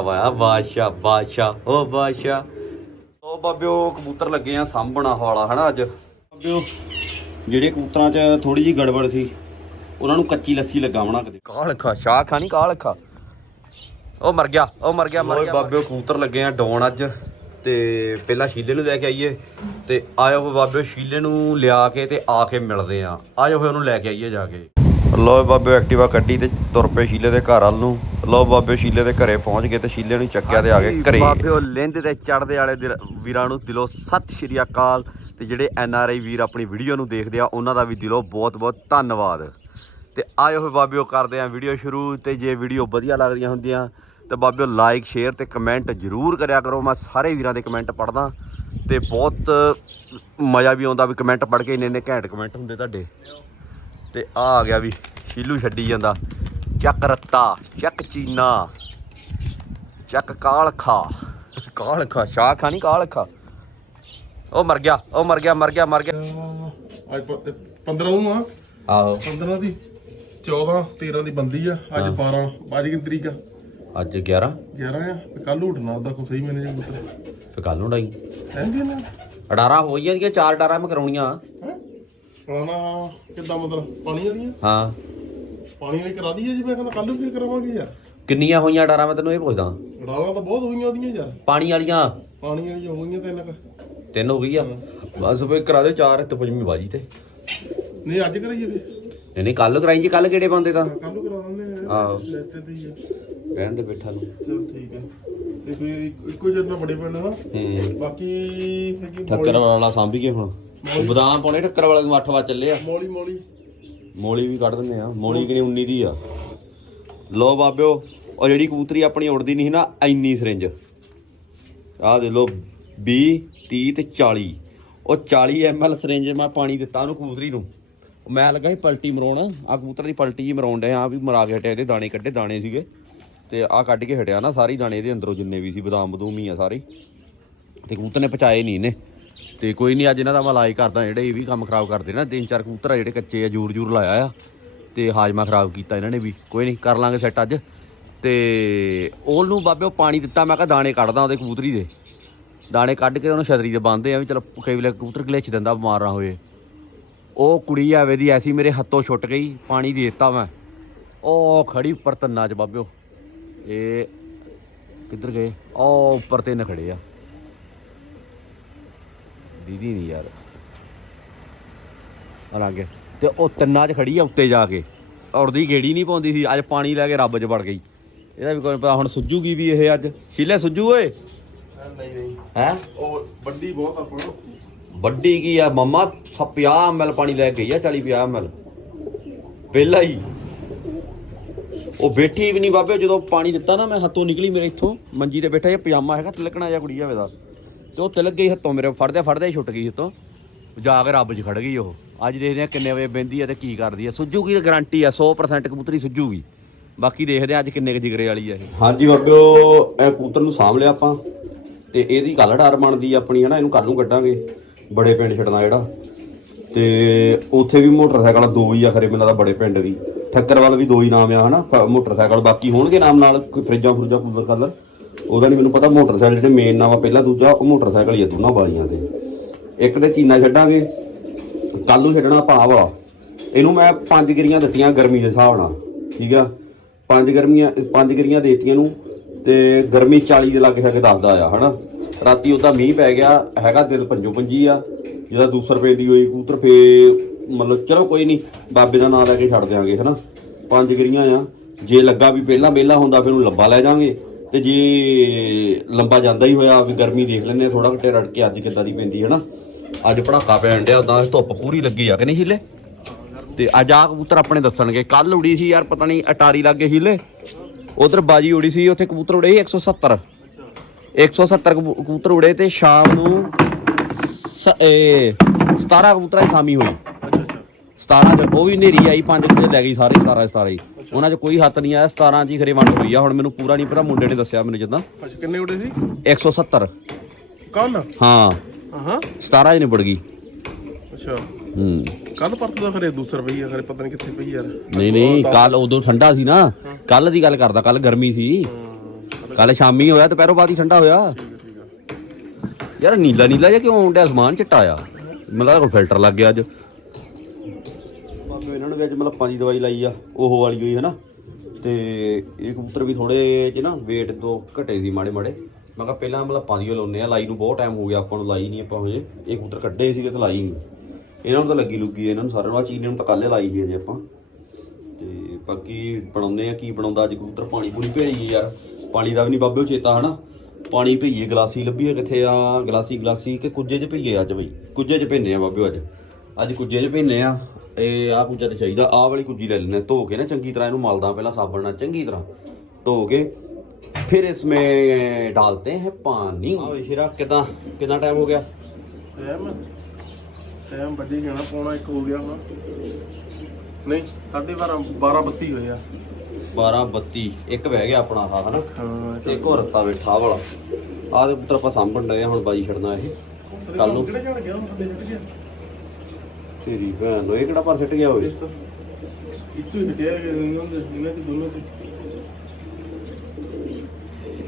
Via ਬਾਦਸ਼ਾਹ ਬਾਦਸ਼ਾਹ ਓ ਬਾਦਸ਼ਾਹ ਓ ਬਾਬਿਓ ਕਬੂਤਰ ਲੱਗੇ ਆ ਸਾਂਭਣਾ ਵਾਲਾ ਹਨਾ ਅੱਜ? ਬਾਬਿਓ ਜਿਹੜੇ ਕਬੂਤਰਾਂ 'ਚ ਥੋੜੀ ਜੀ ਗੜਬੜ ਸੀ ਉਹਨਾਂ ਨੂੰ ਕੱਚੀ ਲੱਸੀ ਲੱਗਾ ਬਣਾ ਕੇ ਕਾਹ ਲੱਖਾ ਸ਼ਾਹ ਖਾਣੀ ਕਾਹ ਲੱਖਾ ਉਹ ਮਰ ਗਿਆ ਉਹ ਮਰ ਗਿਆ ਮਰ ਗਿਆ ਬਾਬਿਓ ਕਬੂਤਰ ਲੱਗੇ ਆ ਡਾਉਣ ਅੱਜ ਤੇ ਪਹਿਲਾਂ ਸ਼ੀਲੇ ਨੂੰ ਲੈ ਕੇ ਆਈਏ ਤੇ ਆਇਓ ਬਾਬਿਓ ਸ਼ੀਲੇ ਨੂੰ ਲਿਆ ਕੇ ਤੇ ਆ ਕੇ ਮਿਲਦੇ ਆ। ਆਇਓ ਫਿਰ ਉਹਨੂੰ ਲੈ ਕੇ ਆਈਏ ਜਾ ਕੇ। ਲੋ ਬਾਬੇ ਐਕਟਿਵਾ ਕੱਢੀ ਤੇ ਤੁਰ ਪਏ ਸ਼ੀਲੇ ਦੇ ਘਰ ਵੱਲ ਨੂੰ। ਲੋ ਬਾਬੇ ਸ਼ੀਲੇ ਦੇ ਘਰੇ ਪਹੁੰਚ ਗਏ ਤੇ ਸ਼ੀਲੇ ਨੂੰ ਚੱਕਿਆ ਤੇ ਆ ਗਏ ਘਰੇ। ਬਾਬਿਓ ਲੈਂਦੇ ਤੇ ਚੜਦੇ ਵਾਲੇ ਵੀਰਾਂ ਨੂੰ ਦਿਲੋਂ ਸਤਿ ਸ਼੍ਰੀ ਅਕਾਲ ਤੇ ਜਿਹੜੇ ਐਨ ਆਰ ਆਈ ਵੀਰ ਆਪਣੀ ਵੀਡੀਓ ਨੂੰ ਦੇਖਦੇ ਆ ਉਹਨਾਂ ਦਾ ਵੀ ਦਿਲੋਂ ਬਹੁਤ ਬਹੁਤ ਧੰਨਵਾਦ। ਤੇ ਆਇਓ ਫਿਰ ਬਾਬਿਓ ਕਰਦੇ ਆ ਵੀਡੀਓ ਸ਼ੁਰੂ ਤੇ ਜੇ ਵੀਡੀਓ ਵਧੀਆ ਲੱਗਦੀਆਂ ਹੁੰਦੀਆਂ ਤੇ ਬਾਬਿਓ ਲਾਈਕ ਸ਼ੇਅਰ ਤੇ ਕਮੈਂਟ ਜ਼ਰੂਰ ਕਰਿਆ ਕਰੋ। ਮੈਂ ਸਾਰੇ ਵੀਰਾਂ ਦੇ ਕਮੈਂਟ ਪੜਦਾ ਤੇ ਬਹੁਤ ਮਜ਼ਾ ਵੀ ਆਉਂਦਾ ਵੀ ਕਮੈਂਟ ਪੜ੍ਹ ਕੇ ਇੰਨੇ ਇੰਨੇ ਘੈਂਟ ਕਮੈਂਟ ਹੁੰਦੇ ਤੁਹਾਡੇ। ਤੇ ਆ ਆ ਗਿਆ ਵੀ ਸ਼ੀਲੂ ਛੱਡੀ ਜਾਂਦਾ। ਚੱਕ ਰੱਤਾ ਚੱਕ ਚੀਨਾ ਚੱਕ ਕਾਲਖਾ। ਕਾਲਖਾ ਸ਼ਾਹ ਖਾਣੀ ਕਾਲਖਾ। ਉਹ ਮਰ ਗਿਆ ਉਹ ਮਰ ਗਿਆ ਮਰ ਗਿਆ ਮਰ ਗਿਆ। ਅੱਜ 15 ਨੂੰ ਆ। ਆਹੋ। 15 ਦੀ 14 13 ਦੀ ਬੰਦੀ ਆ। ਅੱਜ 12 ਬਾਜੀ ਕਿੰਨੀ ਤਰੀਕ ਆ? ਅੱਜ 11 11 ਆ। ਕੱਲ ਉੱਠਣਾ ਉਹਦਾ ਕੋਈ ਸਹੀ ਮੈਨੇ ਜੇ ਪੁੱਤਰ ਫੇ ਕੱਲ ਨੂੰ ਡਾਈ ਕਹਿੰਦੀ ਨਾ। ਅਡਾਰਾਂ ਹੋ ਜਾਂਦੀਆਂ ਚਾਰ ਡਾਰਾਂ ਮੈਂ ਕਰਾਉਣੀਆਂ। ਹੈ ਪਲਾਣਾ ਕਿੱਦਾਂ ਮਤਲਬ ਪਾਣੀ ਵਾਲੀਆਂ? ਹਾਂ। ਪਾਣੀ ਵਾਲੀ ਕਰਾ ਦਈਏ ਜੀ ਮੈਂ ਕਹਿੰਦਾ ਕੱਲ ਵੀ ਕਰਾਵਾਂਗੇ ਯਾਰ? ਕਿੰਨੀਆਂ ਹੋਈਆਂ ਡਾਰਾਂ ਮੈਂ ਤੈਨੂੰ ਇਹ ਪੁੱਛਦਾ। ਡਾਲਾਂ ਤਾਂ ਬਹੁਤ ਹੋਈਆਂ ਉਹਦੀਆਂ ਯਾਰ। ਪਾਣੀ ਵਾਲੀਆਂ? ਪਾਣੀ ਵਾਲੀਆਂ ਹੋਈਆਂ ਤਿੰਨ ਕੁ। ਤਿੰਨ ਹੋ ਗਈ ਆ ਬਸ ਫੇ ਕਰਾ ਦੇ ਚਾਰ ਤੇ ਪੰਜਵੀਂ ਬਾਜੀ ਤੇ। ਨਹੀਂ ਅੱਜ ਕਰਾਈਏ ਫੇ ਨਹੀਂ ਨਹੀਂ ਕੱਲ ਕਰਾਈ ਜੀ ਕੱਲ ਕਿਹੜੇ ਬੰਦੇ ਤਾਂ ਕੱਲ ਨੂੰ ਕਰਾ ਦਿੰਦੇ ਆ ਆਹੋ। ਲੈਤੇ ਤੇ ਹੀ ਆ। ਕਹਿਣ ਦੇ ਬੈਠਾ ਨੂੰ। ਚਲ ਠੀਕ ਹੈ ਤੇ ਫਿਰ ਇੱਕ- ਜਿਹਾ ਨਾ ਬੜੇ ਪਿੰਡ ਨਾ ਹੂੰ। ਬਾਕੀ ਹੈਗੀ ਠੱਕਰ ਵਾਲਾ ਸਾਂਭੀ ਕੇ ਹੁਣ। ਬਦਾਮ ਪਾਉਣੇ ਠੱਕਰ ਵਾਲੇ ਨੂੰ 8 ਵਜੇ ਚੱਲੇ ਆ। ਮੋਲੀ ਮੋਲੀ। ਮੋਲੀ ਵੀ ਕੱਢ ਦਿੰਦੇ ਆ। ਮੋਲੀ ਕਿਨੇ 19 ਦੀ ਆ। ਲੋ ਬਾਬਿਓ ਉਹ ਜਿਹੜੀ ਕਬੂਤਰੀ ਆਪਣੀ ਉੜਦੀ ਨਹੀਂ ਨਾ ਐਨੀ ਸਰਿੰਜ। ਆਹ ਦੇ ਲੋ 20 30 ਤੇ 40 ਉਹ 40 ml ਸਰਿੰਜ ਮੈਂ ਪਾਣੀ ਦਿੱਤਾ ਉਹਨੂੰ ਕਬੂਤਰੀ ਨੂੰ। ਮੈਂ ਲੱਗਾ ਸੀ ਪਲਟੀ ਮਰਾਉਣ ਆ ਕਬੂਤਰ ਦੀ ਪਲਟੀ ਹੀ ਮਰਾਉਣ ਡਿਆ। ਆ ਵੀ ਮਰਾ ਕੇ ਹਟਿਆ ਇਹਦੇ ਦਾਣੇ ਕੱਢੇ ਦਾਣੇ ਸੀਗੇ। ਤੇ ਆ ਕੱਢ ਕੇ ਹਟਿਆ ਨਾ ਸਾਰੀ ਦਾਣੇ ਇਹਦੇ ਅੰਦਰੋਂ ਜਿੰਨੇ ਵੀ ਸੀ ਬਦਾਮ ਬਦੂਮ ਹੀ ਆ ਸਾਰੇ। ਤੇ ਕਬੂਤਰ ਨੇ ਪਚਾਏ ਨਹੀਂ ਇਹਨੇ। ਤੇ ਕੋਈ ਨਹੀਂ ਅੱਜ ਇਹਨਾਂ ਦਾ ਮੈਂ ਇਲਾਜ ਕਰਦਾ, ਜਿਹੜੇ ਇਹ ਵੀ ਕੰਮ ਖਰਾਬ ਕਰਦੇ ਨਾ, ਤਿੰਨ ਚਾਰ ਕਬੂਤਰ ਆ ਜਿਹੜੇ ਕੱਚੇ ਆ, ਜੂਰ ਜੂਰ ਲਾਇਆ ਆ, ਤੇ ਹਾਜਮਾ ਖਰਾਬ ਕੀਤਾ ਇਹਨਾਂ ਨੇ ਵੀ। ਕੋਈ ਨਹੀਂ ਕਰ ਲਾਂਗੇ ਸੈੱਟ ਅੱਜ। ਤੇ ਉਹਨੂੰ ਬਾਬੇ ਉਹ ਪਾਣੀ ਦਿੱਤਾ, ਮੈਂ ਕਿਹਾ ਦਾਣੇ ਕੱਢਦਾ ਉਹਦੇ ਕਬੂਤਰੀ ਦੇ। ਦਾਣੇ ਕੱਢ ਕੇ ਉਹਨੂੰ ਛਤਰੀ ਤੇ ਬੰਨਦੇ ਆ ਵੀ ਚਲੋ ਕਈ ਵੇਲੇ ਕਬੂਤਰ ਗਲੇਚ ਦਿੰਦਾ, ਬਿਮਾਰ ਨਾ ਹੋਏ। ਉਹ ਕੁੜੀ ਆਵੇ ਦੀ ਐਸੀ ਮੇਰੇ ਹੱਥੋਂ ਛੁੱਟ ਗਈ, ਪਾਣੀ ਦੇ ਦਿੱਤਾ ਮੈਂ। ਉਹ ਖੜੀ ਉੱਪਰ ਤੰਨਾ ਚ ਬਾਬਿਓ। ਇਹ ਕਿੱਧਰ ਗਏ? ਉਹ ਉੱਪਰ ਤੇ ਨ ਖੜੇ ਆ। ਦੀਦੀ ਨਹੀਂ ਯਾਰ। ਅਲੱਗੇ ਤੇ ਉਹ ਤਿੰਨਾਂ 'ਚ ਖੜੀ ਆ ਉੱਤੇ ਜਾ ਕੇ। ਔਰਦੀ ਗੇੜੀ ਨਹੀਂ ਪਾਉਂਦੀ ਸੀ। ਅੱਜ ਪਾਣੀ ਲੈ ਕੇ ਰੱਬ 'ਚ ਵੜ ਗਈ। ਇਹਦਾ ਵੀ ਕੋਈ ਪਤਾ ਹੁਣ ਸੁੱਜੂਗੀ ਵੀ ਇਹ ਅੱਜ। ਸ਼ੀਲੇ ਸੁੱਜੂ ਓਏ? ਨਹੀਂ ਨਹੀਂ। ਹੈ? ਉਹ ਵੱਡੀ ਬਹੁਤ ਆਪਣਾ ਵੱਡੀ ਕੀ ਆ? ਮੰਮਾ 50 ml ਪਾਣੀ ਲੈ ਕੇ ਗਈ ਆ 40 50 ml ਪਹਿਲਾਂ ਹੀ। ਉਹ ਬੈਠੀ ਵੀ ਨਹੀਂ ਬਾਬੇ। ਜਦੋਂ ਪਾਣੀ ਦਿੱਤਾ ਨਾ ਮੈਂ ਹੱਥੋਂ ਨਿਕਲੀ ਮੇਰੇ ਇੱਥੋਂ। ਮੰਜੀ ਤੇ ਬੈਠਾ ਇਹ ਪਜਾਮਾ ਹੈਗਾ ਤਿਲਕਣਾ ਜਾਂ ਕੁੜੀ ਜਾਵੇ ਦਾ। ਤੇ ਉਹ ਤਿਲਕ ਗਈ ਹੱਥੋਂ ਮੇਰੇ ਫੜਦੇ ਫੜਦੇ ਛੁੱਟ ਗਈ ਹੱਥੋਂ। ਜਾ ਕੇ ਰੱਬ 'ਚ ਖੜ ਗਈ ਉਹ। ਅੱਜ ਦੇਖਦੇ ਆ ਕਿੰਨੇ ਵਜੇ ਬਹਿੰਦੀ ਆ ਤੇ ਕੀ ਕਰਦੀ ਆ ਸੁੱਜੂਗੀ ਤਾਂ ਗਾਰੰਟੀ ਆ 100% ਕਬੂਤਰੀ ਸੁੱਜੂਗੀ ਬਾਕੀ ਦੇਖਦੇ ਆ ਅੱਜ ਕਿੰਨੇ ਕੁ ਜਿਗਰੇ ਵਾਲੀ ਆ ਇਹ। ਹਾਂਜੀ ਬਾਬਿਓ ਇਹ ਕਬੂਤਰ ਨੂੰ ਸਾਂਭ ਲਿਆ ਆਪਾਂ। ਤੇ ਇਹਦੀ ਕੱਲ ਡਰ ਬਣਦੀ ਆ ਆਪਣੀ, ਹਨਾ? ਇਹਨੂੰ ਕੱਲ ਨੂੰ ਕੱਢਾਂਗੇ। ਬੜੇ ਪਿੰਡ ਛੱਡਣਾ ਜਿਹੜਾ। ਤੇ ਉੱਥੇ ਵੀ ਮੋਟਰਸਾਈਕਲ ਦੋ ਹੀ ਆ ਖਰੇ, ਮੈਨੂੰ ਲੱਗਦਾ ਬੜੇ ਪਿੰਡ ਵੀ। ਠੱਕਰਵਾਲ ਵੀ ਦੋ ਹੀ ਨਾਮ ਆ, ਹਨਾ? ਮੋਟਰਸਾਈਕਲ। ਬਾਕੀ ਹੋਣਗੇ ਨਾਮ ਨਾਲ, ਕੋਈ ਫਰਿੱਜਾਂ ਫਰੂਜਾਂ, ਕੂਲਰ ਕਲਰ? ਉਹਦਾ ਨਹੀਂ ਮੈਨੂੰ ਪਤਾ, ਮੋਟਰਸਾਈਕਲ ਜਿਹੜੇ ਮੇਨ ਨਾਮ ਆ, ਪਹਿਲਾ ਦੂਜਾ, ਉਹ ਮੋਟਰਸਾਈਕਲ ਹੀ ਆ ਦੋਨਾਂ ਵਾਲੀਆਂ ਤੇ ਇੱਕ ਤੇ ਚੀਨਾ ਛੱਡਾਂਗੇ ਕੱਲ ਨੂੰ ਛੱਡਣਾ ਭਾਵ ਆ। ਇਹਨੂੰ ਮੈਂ ਪੰਜ ਗਿਰੀਆਂ ਦਿੱਤੀਆਂ ਗਰਮੀ ਦੇ ਹਿਸਾਬ ਨਾਲ, ਠੀਕ ਆ? ਪੰਜ ਗਰਮੀਆਂ, ਪੰਜ ਗਿਰੀਆਂ ਦੇਤੀਆਂ ਨੂੰ ਤੇ ਗਰਮੀ 40 ਦੇ ਲਾਗੇ ਛਾਗੇ ਦੱਸਦਾ ਆ, ਹਨਾ? ਰਾਤੀ ਉਹਦਾ ਮੀਂਹ ਪੈ ਗਿਆ, ਹੈਗਾ ਦਿਲ ਪੰਜੋ ਪੰਜੀ ਆ, ਜਿਹਦਾ 200 ਰੁਪਏ ਦੀ ਹੋਈ ਕਬੂਤਰ ਫੇ ਮਤਲਬ ਚਲੋ ਕੋਈ ਨਹੀਂ ਬਾਬੇ ਦਾ ਨਾਮ ਲੈ ਕੇ ਛੱਡ ਦਿਆਂਗੇ, ਹਨਾ? ਪੰਜ ਗਿਰੀਆਂ ਆ, ਜੇ ਲੱਗਾ ਵੀ ਪਹਿਲਾਂ ਵਿਹਲਾ ਹੁੰਦਾ, ਫਿਰ ਉਹਨੂੰ ਲੰਬਾ ਲੈ ਜਾਾਂਗੇ। ਤੇ ਜੇ ਲੰਬਾ ਜਾਂਦਾ ਹੀ ਹੋਇਆ, ਵੀ ਗਰਮੀ ਦੇਖ ਲੈਂਦੇ ਥੋੜਾ ਘਟੇ ਰੜ ਕੇ ਅੱਜ ਕਿੱਦਾਂ ਦੀ ਪੈਂਦੀ ਹੈ ਨਾ। ਅੱਜ ਪੜਾਕਾ ਪੈਣ ਡਿਆ ਉਦਾਂ ਧੁੱਪ ਪੂਰੀ ਲੱਗੀ ਆ ਕਿ ਨਹੀਂ ਹਿੱਲੇ? ਤੇ ਅੱਜ ਆ ਕਬੂਤਰ ਆਪਣੇ ਦੱਸਣਗੇ ਕੱਲ ਉੜੀ ਸੀ ਯਾਰ, ਪਤਾ ਨਹੀਂ ਅਟਾਰੀ ਲੱਗੇ ਹੀਲੇ। ਉਧਰ ਬਾਜੀ ਉੜੀ ਸੀ, ਉੱਥੇ ਕਬੂਤਰ ਉੜੇ ਸੀ 170 170 ਕਬੂ- ਕਬੂਤਰ ਉੜੇ ਤੇ ਸ਼ਾਮ ਨੂੰ ਸ- 17 ਕਬੂਤਰਾਂ ਦੀ ਸ਼ਾਮੀ ਹੋਈ। 17 ਚ ਉਹ ਵੀ ਨੇਰੀ ਆਈ 5 ਵਜੇ ਲੈ ਗਈ ਸਾਰੇ 17 17 ਹੀ। ਉਹਨਾਂ 'ਚ ਕੋਈ ਹੱਥ ਨਹੀਂ ਆਇਆ 17 ਚ ਹੀ ਖਰੇ ਵੰਡ ਹੋਈ ਆ ਹੁਣ ਮੈਨੂੰ ਪੂਰਾ ਨਹੀਂ ਪਤਾ ਮੁੰਡੇ ਨੇ ਦੱਸਿਆ ਮੈਨੂੰ ਜਿੱਦਾਂ। ਅੱਛਾ ਕਿੰਨੇ ਉਡੇ ਸੀ? 170 ਕੱਲ ਹਾਂ। ਹਾਂ। 17 ਚ ਨਿਬੜ ਗਈ। ਅੱਛਾ। ਹੂੰ। ਕੱਲ ਪਰਸੋਂ ਦਾ ਖਰੇ ਦੂਸਰ ਪਈ ਆ ਖਰੇ ਪਤਾ ਨਹੀਂ ਕਿੱਥੇ ਪਈ ਯਾਰ। ਨਹੀਂ ਨਹੀਂ ਕੱਲ ਉਦੋਂ ਠੰਡਾ ਸੀ ਨਾ। ਕੱਲ ਦੀ ਗੱਲ ਕਰਦਾ ਕੱਲ ਗਰਮੀ ਸੀ। ਕੱਲ ਸ਼ਾਮੀ ਹੋਇਆ ਦੁਪਹਿਰੋਂ ਬਾਅਦ ਹੀ ਠੰਡਾ ਹੋਇਆ। ਯਾਰ ਨੀਲਾ ਨੀਲਾ ਜਿਹਾ ਕਿਉਂ ਆਉਂਦਾ ਅਸਮਾਨ ਚਿੱਟਾ ਆ। ਮੈਨੂੰ ਲੱਗਦਾ ਕੋਈ ਫਿਲਟਰ ਲੱਗ ਗਿਆ ਅੱਜ। ਇਹਨਾਂ ਨੂੰ ਵੀ ਅੱਜ ਮਲੱਪਾਂ ਦੀ ਦਵਾਈ ਲਾਈ ਆ, ਉਹ ਵਾਲੀ ਹੋਈ ਹੈ ਨਾ ਤੇ ਇਹ ਕਬੂਤਰ ਵੀ ਥੋੜੇ ਜਿਹੇ ਨਾ weight ਤੋਂ ਘਟੇ ਸੀ ਮਾੜੇ ਮਾੜੇ। ਮੈਂ ਕਿਹਾ ਪਹਿਲਾਂ ਮਤਲਬ ਪਾਣੀ ਲਾਉਨੇ ਆ, ਲਾਈ ਨੂੰ ਬਹੁਤ ਟਾਈਮ ਹੋ ਗਿਆ, ਆਪਾਂ ਨੂੰ ਲਾਈ ਨਹੀਂ ਆਪਾਂ ਹਜੇ। ਇਹ ਕਬੂਤਰ ਕੱਢੇ ਸੀਗੇ ਤੇ ਲਾਈ ਨਹੀਂ। ਇਹਨਾਂ ਨੂੰ ਤਾਂ ਲੱਗੀ ਲੁੱਗੀ ਇਹਨਾਂ ਨੂੰ ਸਾਰਿਆਂ ਨੂੰ ਆ ਚੀਨੇ ਨੂੰ ਤਾਂ ਕੱਲ੍ਹ ਲਾਈ ਸੀ ਅਜੇ ਆਪਾਂ। ਤੇ ਬਾਕੀ ਬਣਾਉਂਦੇ ਆ, ਕੀ ਬਣਾਉਂਦਾ, ਅੱਜ ਕਬੂਤਰ ਪਾਣੀ ਪੂਣੀ ਭੇਜੀਏ ਯਾਰ। ਪਾਣੀ ਦਾ ਵੀ ਨਹੀਂ ਬਾਬੇ ਉਹ ਚੇਤਾ ਹਨਾ। ਪਾਣੀ ਭੇਜੀਏ, ਗਲਾਸੀ ਲੱਭੀਏ ਕਿੱਥੇ ਆ? ਗਲਾਸੀ ਗਲਾਸੀ ਕਿ ਕੁੱਜੇ 'ਚ ਭੇਜੀਏ ਅੱਜ ਬਈ। ਕੁੱਜੇ 'ਚ ਭੇਨੇ ਆ ਬਾਬਿਓ ਅੱਜ। ਅੱਜ ਕੁੱਜੇ 'ਚ ਭੇਜਨੇ ਆ। ਇਹ ਆ ਕੁੱਜਾ ਤੇ ਚਾਹੀਦਾ ਆਹ ਵਾਲੀ ਕੁੱਜੀ ਲੈ ਲੈਣੇ ਧੋ ਕੇ ਨਾ ਚੰਗੀ ਤਰ੍ਹਾਂ ਇਹਨੂੰ ਮਲਦਾ ਪਹਿਲਾਂ ਸਾਬਣ ਨਾਲ ਚੰਗੀ ਤਰ੍ਹਾਂ। ਧੋ ਕੇ ਫਿਰ ਇਸਮੇ ਡਾਲਤੇ ਹੈ ਪਾਣੀ। ਆ ਵੇ ਸ਼ੇਰਾ ਕਿਦਾਂ ਕਿਦਾਂ ਟਾਈਮ ਹੋ ਗਿਆ? ਟਾਈਮ ਟਾਈਮ ਗਿਆ ਨਾ ਪੌਣਾ ਇੱਕ ਹੋ ਗਿਆ ਹੁਣ। ਨਹੀਂ 12:30 12:32 ਹੋਇਆ 12 32 ਇੱਕ ਬਹਿ ਗਿਆ ਆਪਣਾ ਆਹ ਹਨਾ? ਹਾਂ ਤੇ ਇੱਕ ਹੋਰ ਰੱਤਾ ਬੈਠਾ ਆਹ ਵਾਲਾ। ਆਹ ਦੇ ਪੁੱਤਰ ਆਪਾਂ ਸਾਂਭਣ ਡਏ ਆ ਹੁਣ ਬਾਜੀ ਛੱਡਣਾ ਤੇਰੀ ਭੈਣ ਨੂੰ। ਇਹ ਕਿਹੜਾ ਪਰ ਸਿੱਟ ਗਿਆ ਓਏ? ਇੱਥੋਂ ਹੀ ਹਟਿਆ ਕਿ ਇਹਨਾਂ ਦੇ ਇਹਨਾਂ ਦੇ ਦੋਨੋਂ ਤੇ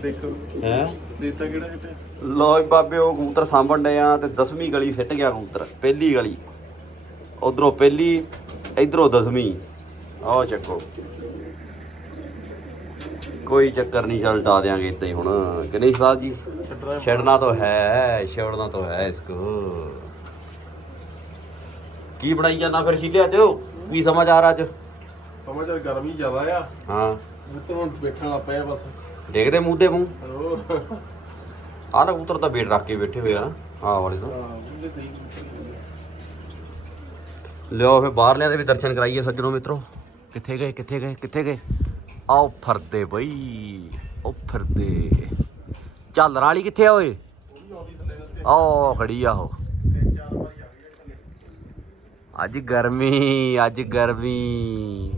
ਦੇਖੋ। ਹੈ? ਦੇਤਾ ਕਿਹੜਾ ਹਟਿਆ? ਲੋ ਬਾਬੇ ਉਹ ਕਬੂਤਰ ਸਾਂਭਣ ਡਏ ਆ ਤੇ 10ਵੀਂ ਗਲੀ ਸਿੱਟ ਗਿਆ ਕਬੂਤਰ ਪਹਿਲੀ ਗਲੀ। ਉਧਰੋਂ ਪਹਿਲੀ ਇਧਰੋਂ 10ਵੀਂ ਆਹ ਚੱਕੋ। ਕੋਈ ਚੱਕਰ ਨਹੀਂ ਚੱਲ ਡਾ ਦਿਆਂਗੇ ਇੱਥੇ ਹੀ ਹੁਣ। ਕਿ ਨਹੀਂ ਸਾਹਿਬ ਜੀ ਛੱਡਣਾ ਤਾਂ ਹੈ ਛੱਡਣਾ ਤਾਂ ਹੈ ਇਸਕੋ ਕੀ। ਬਣਾਈ ਜਾਂਦਾ ਫਿਰ ਸ਼ੀਲਿਆ ਤੇ ਕੀ ਸਮਾਚਾਰ ਅੱਜ? ਸਮਾਚਾਰ ਗਰਮੀ ਜ਼ਿਆਦਾ ਆ। ਹਾਂ। ਉੱਤਰ ਹੁਣ ਬੈਠਣ ਲੱਗ ਪਿਆ ਬਸ। ਦੇਖਦੇ ਮੂੰਹ ਮੂੰਹ। ਹੋਰ ਆਹ ਤਾਂ ਕਬੂਤਰ ਤਾਂ ਰੱਖ ਕੇ ਬੈਠੇ ਹੋਏ ਆ ਆਹ ਵਾਲੇ ਤੋਂ। ਹਾਂ ਉਹਦੇ ਸਹੀ ਲਿਓ ਫਿਰ ਬਾਹਰਲਿਆਂ ਦੇ ਵੀ ਦਰਸ਼ਨ ਕਰਾਈਏ ਸੱਜਣੋ ਮਿੱਤਰੋ। ਕਿੱਥੇ ਗਏ ਕਿੱਥੇ ਗਏ ਕਿੱਥੇ ਗਏ? ਆਓ ਫਰਦੇ ਬਈ ਉਹ ਫਿਰਦੇ। ਝਾਲਰ ਵਾਲੀ ਕਿੱਥੇ ਆ ਓਏ? ਆਓ ਖੜੀ ਆ ਉਹ। ਅੱਜ ਗਰਮੀ ਅੱਜ ਗਰਮੀ।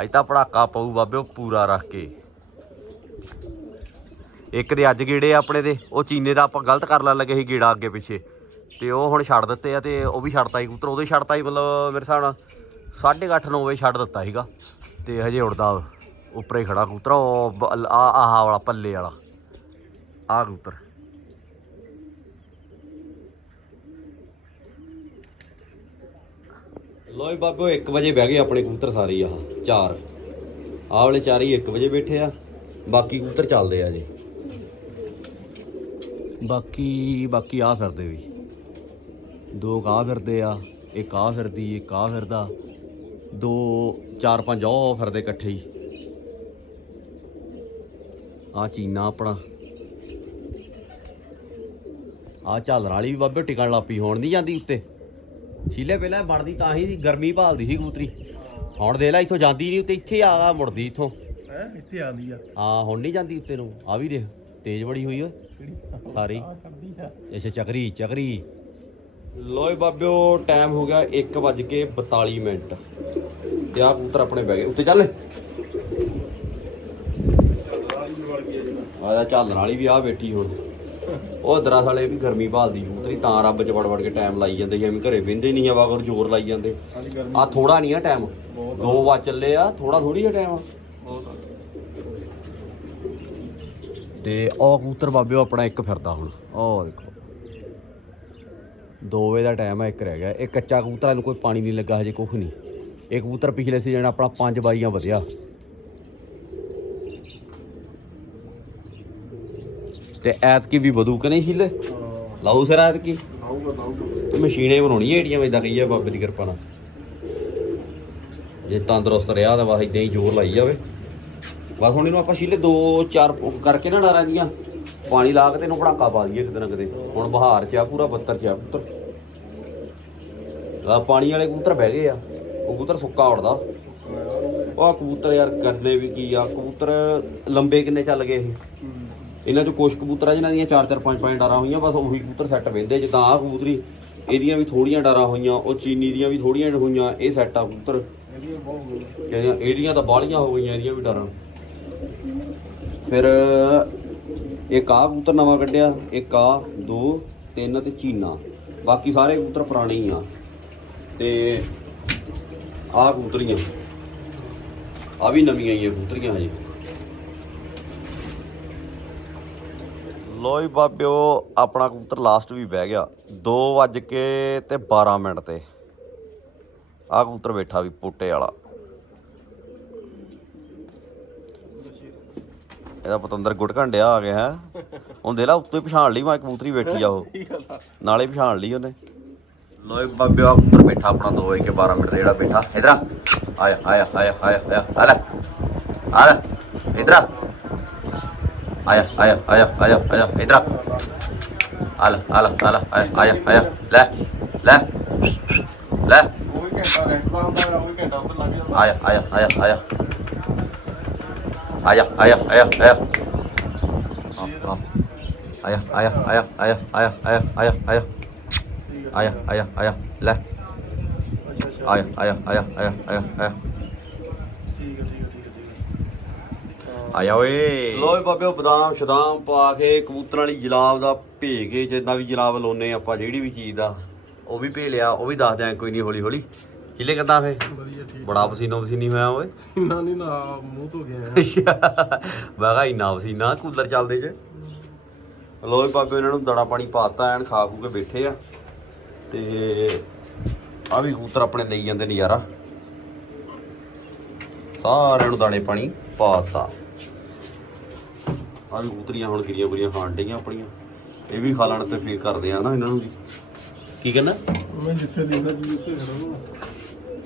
ਅੱਜ ਤਾਂ ਪੜਾਕਾ ਪਊ ਬਾਬੇ, ਉਹ ਪੂਰਾ ਰੱਖ ਕੇ। ਇੱਕ ਦੇ ਅੱਜ ਗੇੜੇ ਆਪਣੇ ਦੇ, ਉਹ ਚੀਨੇ ਦਾ ਆਪਾਂ ਗਲਤ ਕਰ ਲੈਣ ਲੱਗੇ ਸੀ ਗੇੜਾ ਅੱਗੇ ਪਿੱਛੇ। ਤੇ ਉਹ ਹੁਣ ਛੱਡ ਦਿੱਤੇ ਆ ਤੇ ਉਹ ਵੀ ਛੱਡਤਾ ਸੀ ਕਬੂਤਰ, ਉਹਦੇ ਛੱਡਤਾ ਸੀ ਮਤਲਬ ਮੇਰੇ ਹਿਸਾਬ ਨਾਲ 8:30 9 ਵਜੇ ਛੱਡ ਦਿੱਤਾ ਸੀਗਾ। ਤੇ ਹਜੇ ਉੜਦਾ ਉੱਪਰੇ ਖੜਾ ਕਬੂਤਰ, ਉਹ ਆ ਆਹ ਵਾਲਾ, ਪੱਲੇ ਵਾਲਾ। ਆਹ ਕਬੂਤਰ। ਲੋਈ ਬਾਬੋ 1 ਵਜੇ ਬਹਿ ਗਏ ਆਪਣੇ ਕਬੂਤਰ ਸਾਰੇ ਹੀ ਆਹ, ਚਾਰ। ਆਹ ਵਾਲੇ ਚਾਰ ਹੀ 1 ਵਜੇ ਬੈਠੇ ਆ, ਬਾਕੀ ਕਬੂਤਰ ਚੱਲਦੇ ਆ ਜੀ ਬਾਕੀ ਬਾਕੀ ਆ ਫਿਰਦੇ ਵੀ। ਦੋ ਕਾ ਫਿਰਦੇ ਆ, ਇੱਕ ਆ ਫਿਰਦੀ, ਇੱਕ ਆ ਫਿਰਦਾ। ਦੋ, ਚਾਰ ਪੰਜ ਉਹ ਫਿਰਦੇ ਇਕੱਠੇ ਹੀ। ਆ ਚੀਨਾ ਆਪਣਾ। ਆ ਝਾਲਰ ਵਾਲੀ ਵੀ ਬਾਬੇ, ਟਿਕਣ ਲਾਪੀ ਹੋਣ ਨਹੀਂ ਜਾਂਦੀ ਉੱਤੇ। ਸ਼ੀਲੇ ਪਹਿਲਾਂ ਬਣਦੀ ਤਾਂ ਹੀ ਗਰਮੀ ਭਾਲਦੀ ਸੀ ਕਬੂਤਰੀ। ਹੁਣ ਦੇ ਲੈ ਇੱਥੋਂ ਜਾਂਦੀ ਨਹੀਂ ਉੱਤੇ ਇੱਥੇ ਆ ਆ ਮੁੜਦੀ ਇੱਥੋਂ। ਹੈ ਇੱਥੇ ਆਂਦੀ ਆ। ਆ ਹੁਣ ਨਹੀਂ ਜਾਂਦੀ ਉੱਤੇ ਨੂੰ। ਆ ਵੀ ਦੇਖ ਤੇਜ਼ ਬੜੀ ਹੋਈ ਓਏ। ਕਿਹੜੀ? ਸਾਰੀ। ਅੱਛਾ ਚੱਕਰੀ ਚੱਕਰੀ। ਲੋਏ ਬਾਬਿਓ ਟਾਈਮ ਹੋ ਗਿਆ 1:42 ਮਿੰਟ। ਤੇ ਆ ਕਬੂਤਰ ਆਪਣੇ ਬਹਿ ਗਏ। ਉੱਤੇ ਚੱਲ। ਆ ਜਾ। ਝਾਲਣ ਵਾਲੀ ਵੀ ਆ ਬੈਠੀ ਹੁਣ। ਉਹ ਦਰਾ ਸਾਲੇ ਵੀ ਗਰਮੀ ਭਾਲਦੀ ਕਬੂਤਰੀ ਤਾਂ ਰੱਬ ਚ ਵੜ ਵੜ ਕੇ ਟਾਈਮ ਲਾਈ ਜਾਂਦੇ ਐਵੇਂ ਘਰੇ ਬਹਿੰਦੇ ਨਹੀਂ ਹਵਾ ਕੋਲ ਜ਼ੋਰ ਲਾਈ ਜਾਂਦੇ। ਆ ਥੋੜਾ ਨਹੀਂ ਆ ਟਾਈਮ ਦੋ ਵਜ ਚੱਲੇ ਆ ਥੋੜਾ ਥੋੜੀ ਆ ਟਾਈਮ ਆ। ਤੇ ਉਹ ਕਬੂਤਰ ਬਾਬਿਓ ਆਪਣਾ ਇੱਕ ਫਿਰਦਾ ਹੁਣ। ਉਹ ਦੇਖੋ। 2 ਵਜੇ ਦਾ ਟਾਈਮ ਹੈ ਇੱਕ ਰਹਿ ਗਿਆ। ਇਹ ਕੱਚਾ ਕਬੂਤਰਾਂ ਨੂੰ ਕੋਈ ਪਾਣੀ ਨਹੀਂ ਲੱਗਾ ਹਜੇ ਕੁਝ ਨਹੀਂ। ਇਹ ਕਬੂਤਰ ਪਿਛਲੇ ਸੀਜ਼ਨ ਆਪਣਾ ਪੰਜ ਬਾਈਆਂ ਵਧਿਆ। ਤੇ ਐਤਕੀ ਵੀ ਵਧੂ ਕਿ ਨਹੀਂ ਹੀਲੇ? ਲਾਉ ਸਰ ਐਤਕੀ? ਲਾਊਗਾ ਲਾਊਗਾ। ਤੇ ਮਸ਼ੀਨੇ ਬਣਾਉਣੀ ਏਡੀਆਂ ਇਦਾਂ ਕਹੀ ਆ ਬਾਬੇ ਦੀ ਕਿਰਪਾ ਨਾਲ। ਜੇ ਤੰਦਰੁਸਤ ਰਿਹਾ ਤਾਂ ਬਸ ਇਦਾਂ ਹੀ ਜ਼ੋਰ ਲਾਈ ਜਾਵੇ। ਬਸ ਹੁਣ ਇਹਨੂੰ ਆਪਾਂ ਛੀਲੇ ਦੋ ਚਾਰ ਕਰਕੇ ਨਾ ਡਾਰਾਂ ਦੀਆਂ ਪਾਣੀ ਲਾ ਕੇ ਤੇ ਇਹਨੂੰ ਪੜਾਕਾ ਪਾ ਦਈਏ ਕਿਤੇ ਨਾ ਕਿਤੇ ਹੁਣ ਬਹਾਰ ਚ ਆ ਪੂਰਾ ਬੱਤਰ ਚ ਆ ਕਬੂਤਰ ਆ ਪਾਣੀ ਵਾਲੇ ਕਬੂਤਰ ਬਹਿ ਗਏ ਆ। ਉਹ ਕਬੂਤਰ ਸੁੱਕਾ ਉੜਦਾ। ਉਹ ਕਬੂਤਰ ਯਾਰ ਕਰਨੇ ਵੀ ਕੀ ਆ? ਕਬੂਤਰ ਲੰਬੇ ਕਿੰਨੇ ਚੱਲ ਗਏ ਇਹ? ਇਹਨਾਂ ਚੋਂ ਕੁਝ ਕਬੂਤਰਾਂ ਜਿਨ੍ਹਾਂ ਦੀਆਂ 4 4 5 5 ਡਾਰਾਂ ਹੋਈਆਂ, ਬਸ ਉਹੀ ਕਬੂਤਰ ਸੈੱਟ ਵੇਂਦੇ, ਜਿੱਦਾਂ ਆਹ ਕਬੂਤਰੀ, ਇਹਦੀਆਂ ਵੀ ਥੋੜੀਆਂ ਡਾਰਾਂ ਹੋਈਆਂ, ਉਹ ਚੀਨੀ ਦੀਆਂ ਵੀ ਥੋੜੀਆਂ ਹੋਈਆਂ, ਇਹ ਸੈੱਟ ਆ ਕਬੂਤਰ। ਕਹਿੰਦੇ ਇਹਦੀਆਂ ਤਾਂ ਬਾਹਲੀਆਂ ਹੋ ਗਈਆਂ, ਇਹਦੀਆਂ ਵੀ ਡਾਰਾਂ। ਫਿਰ, ਇੱਕ ਆਹ ਕਬੂਤਰ ਨਵਾਂ ਕੱਢਿਆ, ਇੱਕ ਆ ਦੋ, ਤਿੰਨ ਤੇ ਚੀਨਾ। ਬਾਕੀ ਸਾਰੇ ਕਬੂਤਰ ਪੁਰਾਣੇ ਹੀ ਆ। ਤੇ ਆਹ ਕਬੂਤਰੀਆਂ। ਆ ਵੀ ਨਵੀਆਂ ਹੀ ਆ ਕਬੂਤਰੀਆਂ ਹਜੇ। ਲੋਈ ਬਾਬਿਓ ਆਪਣਾ ਕਬੂਤਰ ਲਾਸਟ ਵੀ ਬਹਿ ਗਿਆ। 2 ਵੱਜ ਕੇ ਤੇ 12 ਮਿੰਟ ਤੇ। ਆ ਕਬੂਤਰ ਬੈਠਾ ਵੀ ਪੋਟੇ ਵਾਲਾ। ਇਹਦਾ ਪਤੰਦਰ ਗੁੱਟ ਘੰਡਿਆ ਆ ਗਿਆ ਹੈ। ਹੁਣ ਦੇ ਲਾ ਉੱਤੇ ਪਛਾਣ ਲਈ ਮੈਂ ਕਬੂਤਰੀ ਬੈਠੀ ਆ ਉਹ। ਨਾਲੇ ਪਛਾਣ ਲਈ ਉਹਨੇ। ਲੋਏ ਬਾਬੇ ਆ ਉੱਪਰ ਬੈਠਾ ਆਪਣਾ 2 ਵਜੇ ਕੇ 12 ਮਿੰਟ ਦਾ ਜਿਹੜਾ ਬੈਠਾ। ਇਧਰ ਆ। ਆਇਆ ਆਇਆ ਆਇਆ ਆਇਆ ਆਇਆ। ਆ ਲੈ ਆ ਲੈ ਇਧਰ ਆ। ਆਇਆ ਆਇਆ ਆਇਆ ਆਇਆ ਆਇਆ ਇਧਰ ਆ ਆ ਲੈ ਆ ਆਇਆ ਆਇਆ ਲੈ ਲੈ ਲੈ ਉਹ ਘੰਟਾ ਰੈਸਟ ਹੁੰਦਾ ਉਹ ਘੰਟਾ ਉੱਧਰ ਲੱਗ ਜਾਂਦਾ ਆਇਆ ਆਇਆ ਆਇਆ ਆਇਆ ਆਇਆ ਆਇਆ ਆਇਆ ਆਇਆ ਆਇਆ ਆਇਆ ਆਇਆ ਆਇਆ ਆਇਆ ਆਇਆ ਆਇਆ ਆਇਆ ਆਇਆ ਆਇਆ ਆਇਆ ਲੈ ਆਇਆ ਆਇਆ ਆਇਆ ਆਇਆ ਆਇਆ ਆਇਆ ਠੀਕ ਆ ਠੀਕ ਆ ਠੀਕ ਆ ਠੀਕ ਆ ਆਇਆ ਓਏ। ਲੋਏ ਬਾਬਿਓ ਬਦਾਮ ਸ਼ਦਾਮ ਪਾ ਕੇ ਕਬੂਤਰਾਂ ਵਾਲੀ ਜਲਾਬ ਦਾ ਭੇ ਕੇ ਜਿੱਦਾਂ ਵੀ ਜਲਾਬ ਲਾਉਨੇ ਆਪਾਂ ਜਿਹੜੀ ਵੀ ਚੀਜ਼ ਦਾ ਉਹ ਵੀ ਭੇ ਲਿਆ ਉਹ ਵੀ ਦੱਸ ਦਿਆਂ ਕੋਈ ਨਹੀਂ ਹੌਲੀ ਹੌਲੀ ਹਿਲੇ ਕਿੱਦਾਂ ਫੇ? ਵਧੀਆ ਠੀਕ। ਬੜਾ ਪਸੀਨੋ ਪਸੀਨੀ ਹੋਇਆ ਓਏ। ਨਾ ਨਹੀਂ ਨਾ ਮੂੰਹ ਤੋਂ ਗਿਆ ਮੈਂ ਕਿਹਾ ਇੰਨਾ ਪਸੀਨਾ ਕੂਲਰ ਚੱਲਦੇ ਚ ਲੋਏ ਬਾਬੇ ਇਹਨਾਂ ਨੂੰ ਦੜਾ ਪਾਣੀ ਪਾਤਾ ਐਨ ਖਾ ਖੂ ਕੇ ਬੈਠੇ ਆ। ਤੇ ਆ ਵੀ ਕਬੂਤਰ ਆਪਣੇ ਲਈ ਜਾਂਦੇ ਨਜ਼ਾਰਾ। ਸਾਰਿਆਂ ਨੂੰ ਦਾਣੇ ਪਾਣੀ ਪਾਤਾ ਆ ਵੀ ਕਬੂਤਰੀਆਂ ਹੁਣ ਗਿਰੀਆਂ ਗੁਰੀਆਂ ਖਾਣ ਡਈਆਂ ਆਪਣੀਆਂ। ਇਹ ਵੀ ਖਾ ਲੈਣ ਤੇ ਫੇਰ ਕਰਦੇ ਆ ਨਾ ਇਹਨਾਂ ਨੂੰ ਵੀ। ਕੀ ਕਹਿੰਦਾ? ਮੈਂ ਜਿੱਥੇ ਦੇਖਦਾ ਜੀ ਉੱਥੇ ਖੜਾ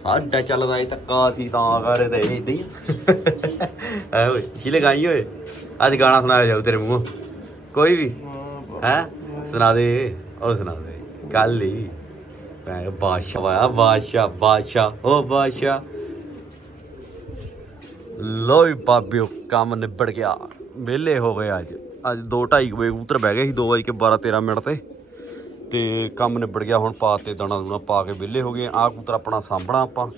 ਹਾਂ ਸਾਡਾ ਚੱਲਦਾ ਏ ਧੱਕਾ ਸੀ ਤਾਂ ਕਰੇ ਤੇ ਇਦਾਂ ਹੀ ਐ ਓਏ ਕੀ ਲਗਾਈ ਓਏ? ਅੱਜ ਗਾਣਾ ਸੁਣਾਇਆ ਜਾਊ ਤੇਰੇ ਮੂੰਹੋਂ। ਕੋਈ ਵੀ ਹੈ ਸੁਣਾ ਦੇ ਉਹ ਸੁਣਾ ਦੇ। ਕੱਲ ਹੀ ਮੈਂ ਬਾਦਸ਼ਾਹ ਵਾਇਆ ਬਾਦਸ਼ਾਹ ਬਾਦਸ਼ਾਹ ਓ ਬਾਦਸ਼ਾਹ। ਲੋਈ ਬਾਬਿਓ ਕੰਮ ਨਿਬੜ ਗਿਆ। ਵਿਹਲੇ ਹੋ ਗਏ ਅੱਜ। ਅੱਜ 2:30 ਵਜੇ ਕਬੂਤਰ ਬਹਿ ਗਏ ਸੀ 2 ਵਜੇ ਕੇ 12 13 ਮਿੰਟ ਤੇ। ਤੇ ਕੰਮ ਨਿਬੜ ਗਿਆ ਹੁਣ ਪਾ ਤੇ ਦਾਣਾ ਦੂਣਾ ਪਾ ਕੇ ਵਿਹਲੇ ਹੋ ਗਏ। ਆਹ ਕਬੂਤਰ ਆਪਣਾ ਸਾਂਭਣਾ ਆਪਾਂ।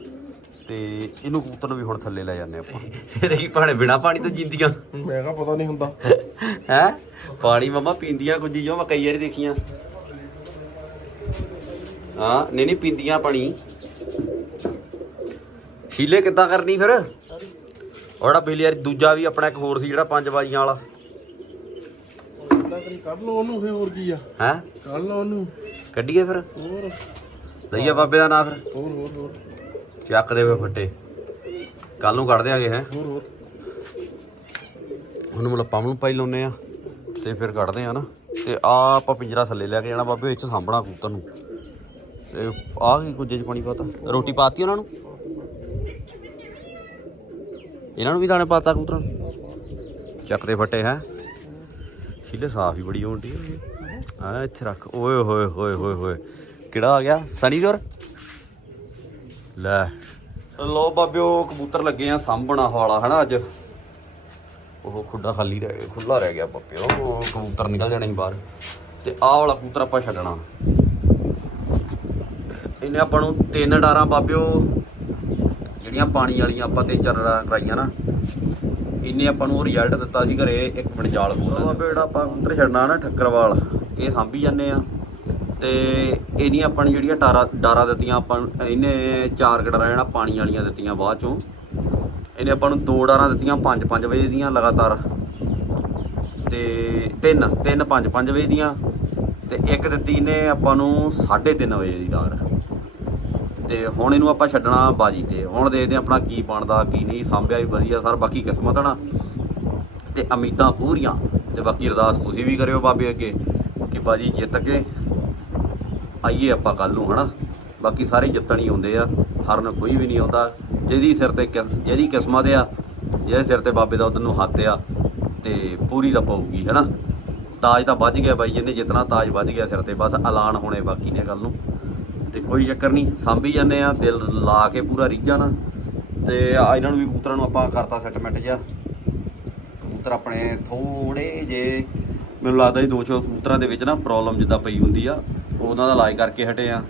ਤੇ ਇਹਨੂੰ ਕਬੂਤਰ ਨੂੰ ਵੀ ਹੁਣ ਥੱਲੇ ਲੈ ਜਾਂਦੇ ਆਪਾਂ। ਤੇਰੇ ਕੀ ਭਾਣੇ ਬਿਨਾ ਪਾਣੀ ਤੋਂ ਜਿੰਦੀਆਂ? ਮੈਂ ਕਿਹਾ ਪਤਾ ਨਹੀਂ ਹੁੰਦਾ। ਹੈ? ਪਾਣੀ ਮਮਾ ਪੀਂਦੀਆਂ ਕੁਝ ਜੋ ਮੈਂ ਕਈ ਵਾਰੀ ਦੇਖੀਆਂ। ਹਾਂ ਨਹੀਂ ਨਹੀਂ ਪੀਂਦੀਆਂ ਪਾਣੀ। ਹੀਲੇ ਕਿੱਦਾਂ ਕਰਨੀ ਫਿਰ? ਉਹੜਾ ਪਿਛਲੀ ਵਾਰੀ ਦੂਜਾ ਵੀ ਆਪਣਾ ਇੱਕ ਹੋਰ ਸੀ ਜਿਹੜਾ ਪੰਜ ਬਾਜੀਆਂ ਵਾਲਾ। ਇਦਾਂ ਕਰੀ ਕੱਢ ਲਓ ਉਹਨੂੰ ਫੇ ਹੋਰ ਕੀ ਆ। ਹੈ? ਕੱਢ ਲਓ ਉਹਨੂੰ। ਕੱਢੀਏ ਫਿਰ? ਹੋਰ। ਲਈਏ ਬਾਬੇ ਦਾ ਨਾਂ ਫਿਰ। ਹੋਰ ਹੋਰ ਹੋਰ। ਚੱਕ ਦੇ ਵੇ ਫੱਟੇ। ਕੱਲ ਨੂੰ ਕੱਢ ਦਿਆਂਗੇ ਹੈ? ਹੋਰ ਹੋਰ। ਪੰਮ ਨੂੰ ਪਾਈ ਲਾਉਨੇ ਆ ਤੇ ਫਿਰ ਕੱਢਦੇ ਆ ਨਾ। ਤੇ ਆ ਆਪਾਂ ਪਿੰਜਰਾ ਥੱਲੇ ਲੈ ਕੇ ਜਾਣਾ ਬਾਬੇ ਵਿੱਚ ਸਾਂਭਣਾ ਕਬੂਤਰ ਨੂੰ। ਤੇ ਆ ਕੀ ਕੁਝੇ ਚ ਪਾਣੀ ਪਾਤਾ? ਰੋਟੀ ਪਾਤੀ ਉਹਨਾਂ ਨੂੰ? ਇਹਨਾਂ ਨੂੰ ਵੀ ਦਾਣੇ ਪਾਤਾ ਕਬੂਤਰਾਂ ਨੂੰ? ਫੱਟੇ, ਹੈ? ਖਿਲੇ ਸਾਫ਼ ਹੀ ਬੜੀ ਹੋਣੀ ਆ ਇੱਥੇ ਰੱਖ। ਓਏ, ਹੋਏ ਹੋਏ ਹੋਏ ਹੋਏ। ਕਿਹੜਾ ਆ ਗਿਆ? ਸਨੀ ਜੋਰ ਲੈ। ਲੋ ਬਾਬਿਓ, ਕਬੂਤਰ ਲੱਗੇ ਆ ਸਾਂਭਣਾ ਵਾਲਾ, ਹਨਾ ਅੱਜ। ਉਹ ਖੁੱਡਾ ਖਾਲੀ ਰਹਿ ਗਿਆ ਖੁੱਲਾ ਰਹਿ ਗਿਆ ਪੱਪੇ ਕਬੂਤਰ ਨਿਕਲ ਜਾਣੇ ਸੀ ਬਾਹਰ। ਤੇ ਆਹ ਵਾਲਾ ਕਬੂਤਰ ਆਪਾਂ ਛੱਡਣਾ। ਇਹਨੇ ਆਪਾਂ ਨੂੰ ਤਿੰਨ ਡਾਰਾਂ ਬਾਬਿਓ। ਜਿਹੜੀਆਂ ਪਾਣੀ ਵਾਲੀਆਂ ਆਪਾਂ ਤਿੰਨ ਚਾਰ ਡਾਰਾਂ ਕਰਾਈਆਂ ਨਾ ਇਹਨੇ ਆਪਾਂ ਨੂੰ ਉਹ ਰਿਜ਼ਲਟ ਦਿੱਤਾ ਸੀ ਘਰੇ ਇੱਕ ਮਿੰਟ ਜਾਲ ਪੂਰਾ ਬਾਬੇ ਜਿਹੜਾ ਆਪਾਂ ਕਬੂਤਰ ਛੱਡਣਾ ਨਾ ਠੱਕਰਵਾਲ, ਇਹ ਸਾਂਭੀ ਜਾਂਦੇ ਆ। ਤੇ ਇਹਦੀਆਂ ਆਪਾਂ ਨੂੰ ਜਿਹੜੀਆਂ ਟਾਰਾ, ਡਾਰਾਂ ਦਿੱਤੀਆਂ ਆਪਾਂ ਇਹਨੇ ਚਾਰ ਗਡਰਾਂ ਜਿਹੜਾ ਪਾਣੀ ਵਾਲੀਆਂ ਦਿੱਤੀਆਂ ਬਾਅਦ ਚੋਂ। ਇਹਨੇ ਆਪਾਂ ਨੂੰ ਦੋ ਡਾਰਾਂ ਦਿੱਤੀਆਂ 5-5 ਵਜੇ ਦੀਆਂ ਲਗਾਤਾਰ। ਤੇ ਤਿੰਨ ਤਿੰਨ 5-5 ਵਜੇ ਦੀਆਂ। ਤੇ ਇੱਕ ਦਿੱਤੀ ਇਹਨੇ ਆਪਾਂ ਨੂੰ 3:30 ਵਜੇ ਦੀ ਡਾਰ ਤੇ ਹੁਣ ਇਹਨੂੰ ਆਪਾਂ ਛੱਡਣਾ ਬਾਜੀ ਤੇ। ਹੁਣ ਦੇਖਦੇ ਹਾਂ ਆਪਣਾ ਕੀ ਬਣਦਾ, ਕੀ ਨਹੀਂ। ਸਾਂਭਿਆ ਵੀ ਵਧੀਆ ਸਰ, ਬਾਕੀ ਕਿਸਮਤ ਨਾ। ਤੇ ਉਮੀਦਾਂ ਪੂਰੀਆਂ। ਤੇ ਬਾਕੀ ਅਰਦਾਸ ਤੁਸੀਂ ਵੀ ਕਰਿਓ ਬਾਬੇ ਅੱਗੇ, ਕਿ ਬਾਜੀ ਜਿੱਤ ਕੇ ਆਈਏ ਆਪਾਂ ਕੱਲ ਨੂੰ, ਹਨਾ। ਬਾਕੀ ਸਾਰੇ ਜਿੱਤਣ ਹੀ ਆਉਂਦੇ ਆ। ਹਰਨ ਕੋਈ ਵੀ ਨਹੀਂ ਆਉਂਦਾ। ਜਿਹਦੀ ਸਿਰ ਤੇ ਕਿਸ- ਜਿਹਦੀ ਕਿਸਮਤ ਆ, ਜਿਹਦੇ ਸਿਰ ਤੇ ਬਾਬੇ ਦਾ ਉਹਦੋਂ ਨੂੰ ਹੱਥ ਆ, ਤੇ ਪੂਰੀ ਤਾਂ ਪਊਗੀ, ਹਨਾ। ਤਾਜ ਤਾਂ ਵੱਜ ਗਿਆ ਬਾਈ ਜਿਹਨੇ ਜਿੱਤਣਾ, ਤਾਜ ਵੱਜ ਗਿਆ ਸਿਰ ਤੇ। ਬਸ ਐਲਾਨ ਹੋਣੇ ਬਾਕੀ ਨੇ ਕੱਲ ਨੂੰ। ਤੇ ਕੋਈ ਚੱਕਰ ਨਹੀਂ, ਸਾਂਭੀ ਜਾਂਦੇ ਆ, ਦਿਲ ਲਾ ਕੇ ਪੂਰਾ ਰੀਝਾਂ ਨਾਲ। ਤੇ ਆ ਇਹਨਾਂ ਨੂੰ ਵੀ ਕਬੂਤਰਾਂ ਨੂੰ ਆਪਾਂ ਕਰਤਾ ਸੈਟਮੈਂਟ ਜਿਹਾ। ਕਬੂਤਰ ਆਪਣੇ ਥੋੜੇ ਜੇ ਮੈਨੂੰ ਲੱਗਦਾ ਜੀ ਦੋ ਚੋ ਕਬੂਤਰਾਂ ਦੇ ਵਿੱਚ ਨਾ ਪ੍ਰੋਬਲਮ ਜਿੱਦਾਂ ਪਈ ਹੁੰਦੀ ਆ, ਉਹਨਾਂ ਦਾ ਇਲਾਜ ਕਰਕੇ ਹਟੇ ਆ।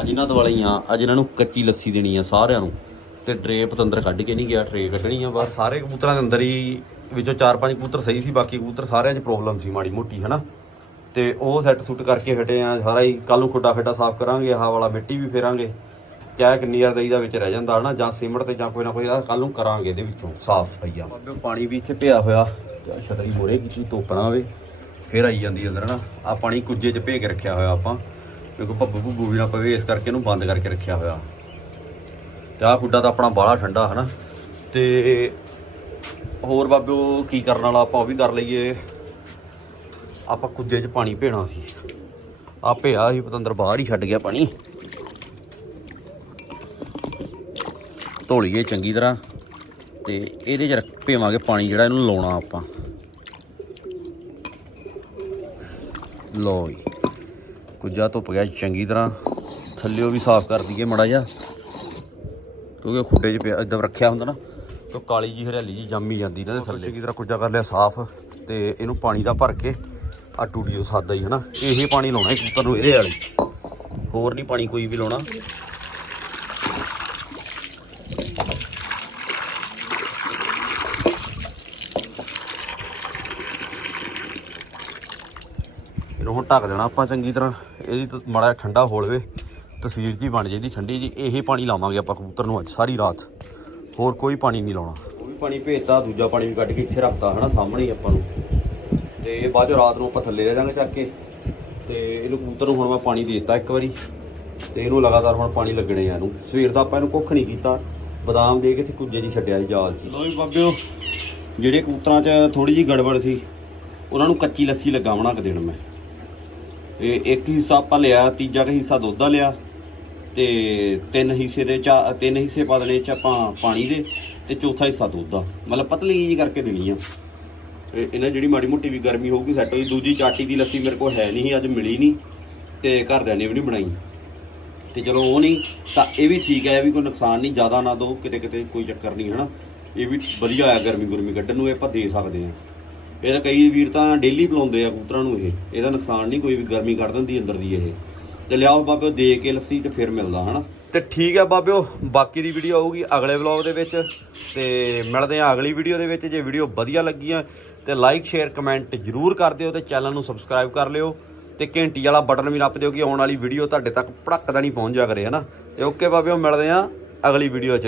ਅੱਜ ਇਹਨਾਂ ਦੁਆਲੇ ਹੀ ਅੱਜ ਇਹਨਾਂ ਨੂੰ ਕੱਚੀ ਲੱਸੀ ਦੇਣੀ ਆ ਸਾਰਿਆਂ ਨੂੰ। ਤੇ ਟਰੇ ਪਤੰਦਰ ਕੱਢ ਕੇ ਨਹੀਂ ਗਿਆ ਟਰੇ ਕੱਢਣੀ ਆ ਬਸ ਸਾਰੇ ਕਬੂਤਰਾਂ ਦੇ ਅੰਦਰ ਹੀ ਵਿੱਚੋਂ ਚਾਰ ਪੰਜ ਕਬੂਤਰ ਸਹੀ ਸੀ, ਬਾਕੀ ਕਬੂਤਰ ਸਾਰਿਆਂ 'ਚ ਪ੍ਰੋਬਲਮ ਸੀ, ਮਾੜੀ ਮੋਟੀ, ਹਨਾ? ਤੇ ਉਹ ਸੈੱਟ ਸੁੱਟ ਕਰਕੇ ਹਟੇ ਆ, ਸਾਰਾ ਹੀ ਕੱਲ ਨੂੰ ਖੁੱਡਾ ਖੱਡਾ ਸਾਫ਼ ਕਰਾਂਗੇ, ਆਹ ਵਾਲਾ ਮਿੱਟੀ ਵੀ ਫੇਰਾਂਗੇ। ਚਾਹੇ ਕਿੰਨੀ ਵਾਰ ਦਈ ਦਾ ਵਿੱਚ ਰਹਿ ਜਾਂਦਾ ਹਨਾ, ਜਾਂ ਸੀਮਟ ਤੇ ਜਾਂ ਕੋਈ ਨਾ ਕੋਈ ਕੱਲ ਨੂੰ ਕਰਾਂਗੇ ਇਹਦੇ ਵਿੱਚੋਂ ਸਾਫ਼ ਸਫਾਈਆ ਬਾਬੇ, ਪਾਣੀ ਵੀ ਇੱਥੇ ਪਿਆ ਹੋਇਆ ਛਤਰੀ ਮੋਰੇ ਕੀਤੀ ਧੋਪਣਾ ਹੋਵੇ ਫੇਰ ਆਈ ਜਾਂਦੀ ਅੰਦਰ ਨਾ ਆ ਪਾਣੀ ਕੁੱਜੇ 'ਚ ਭੇ ਕੇ ਰੱਖਿਆ ਹੋਇਆ ਆਪਾਂ, ਕਿਉਂਕਿ ਭੱਬੂ ਭੁੱਬੂ ਵੀ ਨਾ ਪਵੇ, ਇਸ ਕਰਕੇ ਇਹਨੂੰ ਬੰਦ ਕਰਕੇ ਰੱਖਿਆ ਹੋਇਆ। ਤੇ ਆਹ ਖੁੱਡਾ ਤਾਂ ਆਪਣਾ ਬਾਲਾ ਠੰਡਾ ਹਨਾ। ਤੇ ਹੋਰ ਬਾਬੇ, ਉਹ ਕੀ ਕਰਨ ਵਾਲਾ ਆਪਾਂ, ਉਹ ਵੀ ਕਰ ਲਈਏ। ਆਪਾਂ ਕੁੱਜੇ 'ਚ ਪਾਣੀ ਭੇਣਾ ਸੀ। ਆ ਭਿਆ ਸੀ, ਪਤੰਦਰ ਬਾਹਰ ਹੀ ਛੱਡ ਗਿਆ ਪਾਣੀ। ਧੋਲੀਏ ਚੰਗੀ ਤਰ੍ਹਾਂ ਤੇ ਇਹਦੇ 'ਚ ਰੱਖ ਭੇਵਾਂਗੇ ਪਾਣੀ ਜਿਹੜਾ ਇਹਨੂੰ ਲਾਉਣਾ ਆਪਾਂ। ਲੋ ਜੀ, ਕੁੱਜਾ ਧੁੱਪ ਗਿਆ ਚੰਗੀ ਤਰ੍ਹਾਂ। ਥੱਲਿਓ ਵੀ ਸਾਫ਼ ਕਰ ਦਈਏ ਮੜਾ ਜਾ ਕਿਉਂਕਿ ਖੁੱਡੇ 'ਚ ਪਿਆ ਇਦਾਂ ਰੱਖਿਆ ਹੁੰਦਾ ਨਾ, ਤੇ ਕਾਲੀ ਜੀ ਹਰਿਆਲੀ ਜੀ ਜੰਮੀ ਜਾਂਦੀ ਇਹਨਾਂ ਦੇ ਥੱਲੇ। ਚੰਗੀ ਤਰ੍ਹਾਂ ਕੁੱਜਾ ਕਰ ਲਿਆ ਸਾਫ਼ ਤੇ ਇਹਨੂੰ ਪਾਣੀ ਦਾ ਭਰ ਕੇ ਆ ਟੂਟੀ ਤੋਂ ਸਾਦਾ ਹੀ, ਹਨਾ? ਇਹ ਪਾਣੀ ਲਾਉਣਾ ਇਸ ਕਬੂਤਰ ਨੂੰ, ਇਹਦੇ ਵਾਲੀ। ਹੋਰ ਨਹੀਂ ਪਾਣੀ ਕੋਈ ਵੀ ਲਾਉਣਾ। ਇਹਨੂੰ ਹੁਣ ਢੱਕ ਦੇਣਾ ਆਪਾਂ ਚੰਗੀ ਤਰ੍ਹਾਂ। ਇਹਦੀ ਤਾਂ ਮਾੜਾ ਠੰਡਾ ਹੋ ਲਵੇ। ਤਸਵੀਰ ਜੀ ਬਣ ਜਾਏਗੀ ਠੰਡੀ ਜੀ। ਇਹੀ ਪਾਣੀ ਲਾਵਾਂਗੇ ਆਪਾਂ ਕਬੂਤਰ ਨੂੰ ਅੱਜ, ਸਾਰੀ ਰਾਤ। ਹੋਰ ਕੋਈ ਪਾਣੀ ਨਹੀਂ ਲਾਉਣਾ। ਕੋਈ ਪਾਣੀ ਭੇਜਤਾ, ਦੂਜਾ ਪਾਣੀ ਵੀ ਕੱਢ ਕੇ ਇੱਥੇ ਰੱਖਤਾ, ਹਨਾ? ਸਾਹਮਣੇ ਹੀ ਆਪਾਂ ਨੂੰ। ਤੇ ਇਹ ਬਾਅਦ ਚੋਂ ਰਾਤ ਨੂੰ ਆਪਾਂ ਥੱਲੇ ਰਹਿ ਜਾਾਂਗੇ ਚੱਕ ਕੇ। ਤੇ ਇਹਨੂੰ ਕਬੂਤਰ ਨੂੰ ਹੁਣ ਮੈਂ ਪਾਣੀ ਦੇ ਦਿੱਤਾ ਇੱਕ ਵਾਰੀ। ਤੇ ਇਹਨੂੰ ਲਗਾਤਾਰ ਹੁਣ ਪਾਣੀ ਲੱਗਣੇ ਆ ਇਹਨੂੰ। ਸਵੇਰ ਦਾ ਆਪਾਂ ਇਹਨੂੰ ਕੁੱਖ ਨਹੀਂ ਕੀਤਾ। ਬਦਾਮ ਦੇ ਕੇ ਤੇ ਕੁੱਜੇ ਦੀ ਛੱਡਿਆ ਸੀ ਜਾਲ 'ਚ। ਲੋ ਵੀ ਬਾਬਿਓ। ਜਿਹੜੇ ਕਬੂਤਰਾਂ 'ਚ ਥੋੜੀ ਜੀ ਗੜਬੜ ਸੀ ਉਹਨਾਂ ਨੂੰ ਕੱਚੀ ਲੱਸੀ ਲੱਗਾ ਬਣਾ ਕੇ ਦੇਣ ਮੈਂ। ਇਹ ਇੱਕ ਹਿੱਸਾ ਆਪਾਂ ਲਿਆ ਤੀਜਾ ਕੁ ਹਿੱਸਾ ਦੁੱਧ ਦਾ ਲਿਆ। ਤੇ ਤਿੰਨ ਹਿੱਸੇ ਦੇ ਚਾ ਤਿੰਨ ਹਿੱਸੇ ਪਾ ਦੇਣੇ ਚ ਆਪਾਂ ਪਾਣੀ ਦੇ। ਤੇ ਚੌਥਾ ਹਿੱਸਾ ਦੁੱਧ ਦਾ। ਮਤਲਬ ਪਤਲੀ ਜੀ ਕਰਕੇ ਦੇਣੀ ਆ। ਤੇ ਇਹਨਾਂ ਜਿਹੜੀ ਮਾੜੀ ਮੋਟੀ ਵੀ ਗਰਮੀ ਹੋਊਗੀ ਸੈੱਟ ਹੋਈ ਦੂਜੀ ਚਾਟੀ ਦੀ ਲੱਸੀ ਮੇਰੇ ਕੋਲ ਹੈ ਨਹੀਂ ਸੀ, ਅੱਜ ਮਿਲੀ ਨਹੀਂ ਤੇ ਘਰਦਿਆਂ ਨੇ ਵੀ ਨਹੀਂ ਬਣਾਈ। ਤੇ ਚਲੋ ਉਹ ਨਹੀਂ ਤਾਂ ਇਹ ਵੀ ਠੀਕ ਹੈ ਇਹ ਵੀ ਕੋਈ ਨੁਕਸਾਨ ਨਹੀਂ ਜ਼ਿਆਦਾ ਨਾ ਦੋ ਕਿਤੇ ਕਿਤੇ ਕੋਈ ਚੱਕਰ ਨਹੀਂ ਹਨਾ? ਇਹ ਵੀ ਵਧੀਆ ਆ ਗਰਮੀ ਗੁਰਮੀ ਕੱਢਣ ਨੂੰ ਇਹ ਆਪਾਂ ਦੇ ਸਕਦੇ ਆ ਇਹ ਤਾਂ ਕਈ ਵੀਰ ਤਾਂ ਡੇਲੀ ਬੁਲਾਉਂਦੇ ਆ ਕਬੂਤਰਾਂ ਨੂੰ ਇਹ ਇਹਦਾ ਨੁਕਸਾਨ ਨਹੀਂ ਕੋਈ ਵੀ ਗਰਮੀ ਕੱਢ ਦਿੰਦੀ ਅੰਦਰ ਦੀ ਇਹ। ਤੇ ਲਿਆਓ ਬਾਬਿਓ ਦੇ ਕੇ ਲੱਸੀ ਤੇ ਫਿਰ ਮਿਲਦਾ ਹਨਾ? ਤੇ ਠੀਕ ਹੈ ਬਾਬਿਓ ਬਾਕੀ ਦੀ ਵੀਡੀਓ ਆਊਗੀ ਅਗਲੇ ਵਲੌਗ ਦੇ ਵਿੱਚ ਤੇ ਮਿਲਦੇ ਆ ਅਗਲੀ ਵੀਡੀਓ ਦੇ ਵਿੱਚ ਜੇ ਵੀਡੀਓ ਵਧੀਆ ਲੱਗੀਆਂ ਤੇ ਲਾਈਕ ਸ਼ੇਅਰ ਕਮੈਂਟ ਜਰੂਰ ਕਰ ਦਿਓ ਤੇ ਚੈਨਲ ਨੂੰ ਸਬਸਕ੍ਰਾਈਬ ਕਰ ਲਿਓ ਤੇ ਘੰਟੀ ਵਾਲਾ ਬਟਨ ਵੀ ਨੱਪ ਦਿਓ ਕਿ ਆਉਣ ਵਾਲੀ ਵੀਡੀਓ ਤੁਹਾਡੇ ਤੱਕ ਭੜਕਦਾ ਨਹੀਂ ਪਹੁੰਚ ਜਾ ਕਰੇ ਹਨਾ ਤੇ ਓਕੇ ਬਾਬਿਓ ਮਿਲਦੇ ਆ ਅਗਲੀ ਵੀਡੀਓ 'ਚ।